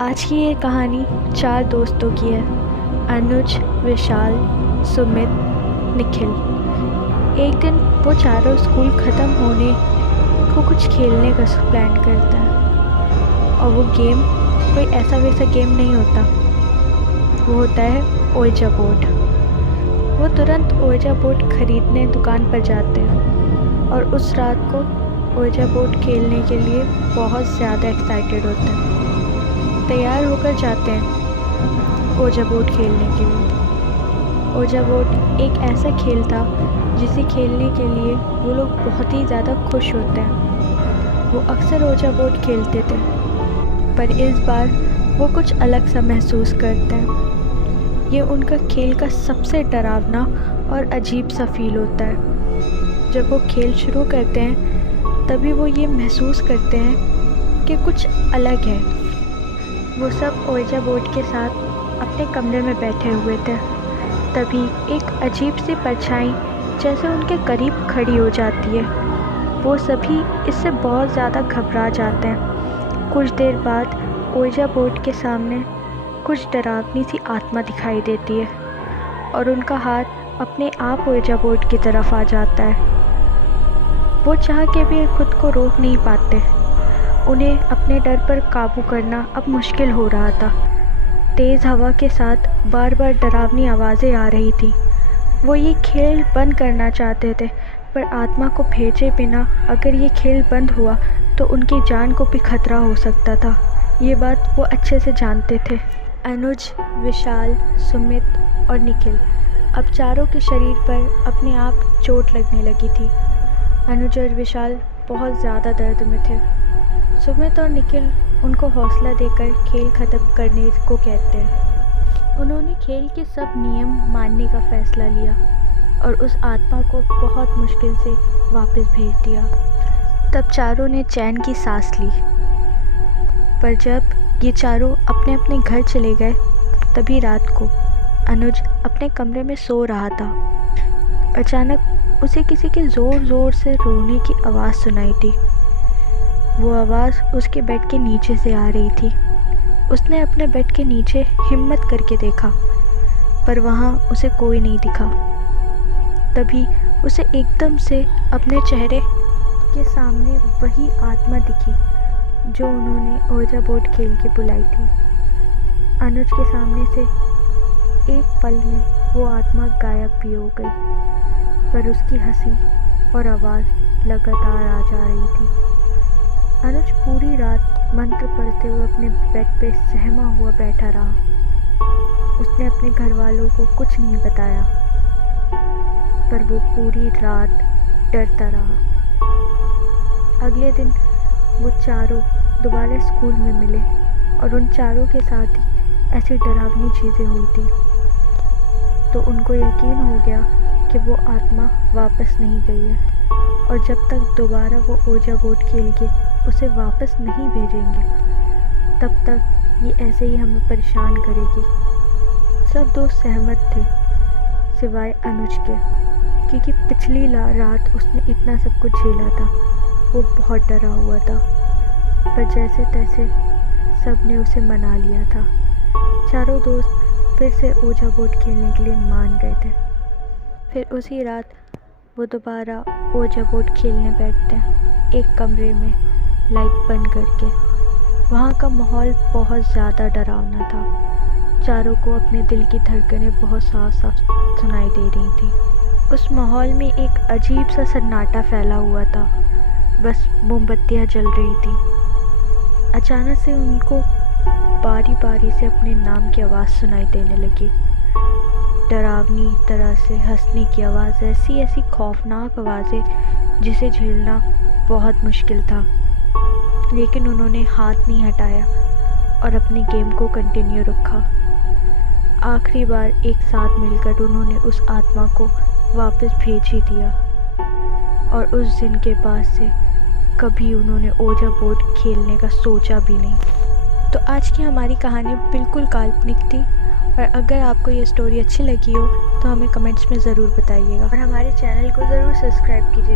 आज की ये कहानी 4 दोस्तों की है। अनुज, विशाल, सुमित, निखिल। एक दिन वो चारों स्कूल ख़त्म होने को कुछ खेलने का प्लान करते हैं और वो गेम कोई ऐसा वैसा गेम नहीं होता। वो होता है ओइजा बोर्ड। वो तुरंत ओइजा बोर्ड खरीदने दुकान पर जाते हैं और उस रात को ओइजा बोर्ड खेलने के लिए बहुत ज़्यादा एक्साइटेड होते हैं। तैयार होकर जाते हैं ओइजा बोर्ड खेलने के लिए। ओइजा बोर्ड एक ऐसा खेल था जिसे खेलने के लिए वो लोग बहुत ही ज़्यादा खुश होते हैं। वो अक्सर ओइजा बोर्ड खेलते थे, पर इस बार वो कुछ अलग सा महसूस करते हैं। ये उनका खेल का सबसे डरावना और अजीब सा फील होता है। जब वो खेल शुरू करते हैं तभी वो ये महसूस करते हैं कि कुछ अलग है। वो सब ओइजा बोर्ड के साथ अपने कमरे में बैठे हुए थे। तभी एक अजीब सी परछाई जैसे उनके करीब खड़ी हो जाती है। वो सभी इससे बहुत ज़्यादा घबरा जाते हैं। कुछ देर बाद ओइजा बोर्ड के सामने कुछ डरावनी सी आत्मा दिखाई देती है और उनका हाथ अपने आप ओइजा बोर्ड की तरफ आ जाता है। वो चाह के भी खुद को रोक नहीं पाते। उन्हें अपने डर पर काबू करना अब मुश्किल हो रहा था। तेज़ हवा के साथ बार बार डरावनी आवाज़ें आ रही थी। वो ये खेल बंद करना चाहते थे, पर आत्मा को भेजे बिना अगर ये खेल बंद हुआ तो उनकी जान को भी खतरा हो सकता था। ये बात वो अच्छे से जानते थे। अनुज, विशाल, सुमित और निखिल अब चारों के शरीर पर अपने आप चोट लगने लगी थी। अनुज और विशाल बहुत ज़्यादा दर्द में थे। सुमित और निखिल उनको हौसला देकर खेल ख़त्म करने को कहते हैं। उन्होंने खेल के सब नियम मानने का फ़ैसला लिया और उस आत्मा को बहुत मुश्किल से वापस भेज दिया। तब चारों ने चैन की सांस ली। पर जब ये चारों अपने अपने घर चले गए तभी रात को अनुज अपने कमरे में सो रहा था। अचानक उसे किसी के ज़ोर ज़ोर से रोने की आवाज़ सुनाई दी। वो आवाज़ उसके बेड के नीचे से आ रही थी। उसने अपने बेड के नीचे हिम्मत करके देखा, पर वहाँ उसे कोई नहीं दिखा। तभी उसे एकदम से अपने चेहरे के सामने वही आत्मा दिखी जो उन्होंने ओइजा बोर्ड खेल के बुलाई थी। अनुज के सामने से एक पल में वो आत्मा गायब भी हो गई, पर उसकी हंसी और आवाज़ लगातार आ जा रही थी। अनुज पूरी रात मंत्र पढ़ते हुए अपने बेड पे सहमा हुआ बैठा रहा। उसने अपने घर वालों को कुछ नहीं बताया, पर वो पूरी रात डरता रहा। अगले दिन वो चारों दोबारा स्कूल में मिले और उन चारों के साथ ही ऐसी डरावनी चीज़ें हुई थी। तो उनको यकीन हो गया कि वो आत्मा वापस नहीं गई है और जब तक दोबारा वो ओइजा बोर्ड खेल के उसे वापस नहीं भेजेंगे तब तक ये ऐसे ही हमें परेशान करेगी। सब दोस्त सहमत थे सिवाय अनुज के, क्योंकि पिछली रात उसने इतना सब कुछ झेला था। वो बहुत डरा हुआ था, पर जैसे तैसे सब ने उसे मना लिया था। चारों दोस्त फिर से ओइजा बोर्ड खेलने के लिए मान गए थे। फिर उसी रात वो दोबारा ओइजा बोर्ड खेलने बैठते हैं, एक कमरे में लाइट बंद करके। वहाँ का माहौल बहुत ज़्यादा डरावना था। चारों को अपने दिल की धड़कनें बहुत साफ साफ सुनाई दे रही थी। उस माहौल में एक अजीब सा सन्नाटा फैला हुआ था, बस मोमबत्तियाँ जल रही थी। अचानक से उनको बारी बारी से अपने नाम की आवाज़ सुनाई देने लगी। डरावनी तरह से हंसने की आवाज़, ऐसी ऐसी खौफनाक आवाज़ें जिसे झेलना बहुत मुश्किल था। लेकिन उन्होंने हाथ नहीं हटाया और अपने गेम को कंटिन्यू रखा। आखिरी बार एक साथ मिलकर उन्होंने उस आत्मा को वापस भेज ही दिया और उस दिन के बाद से कभी उन्होंने ओइजा बोर्ड खेलने का सोचा भी नहीं। तो आज की हमारी कहानी बिल्कुल काल्पनिक थी, और अगर आपको ये स्टोरी अच्छी लगी हो तो हमें कमेंट्स में ज़रूर बताइएगा और हमारे चैनल को ज़रूर सब्सक्राइब कीजिएगा।